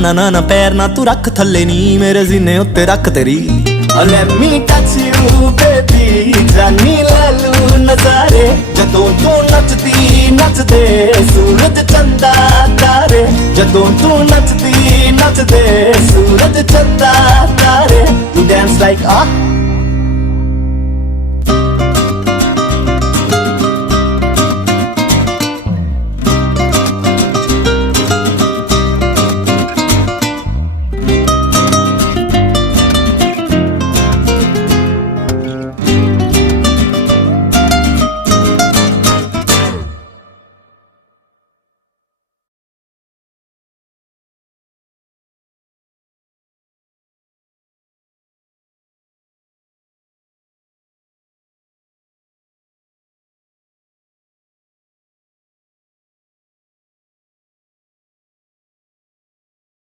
ना ना ना पैर ना तू रख थले नी मेरे सीने उत्ते रख तेरी Let me touch you baby जानी लालू नजारे जदों तू नचदी नचदे सूरज चंदा तारे जदों तू नचदी नचदे सूरज चंदा तारे You dance like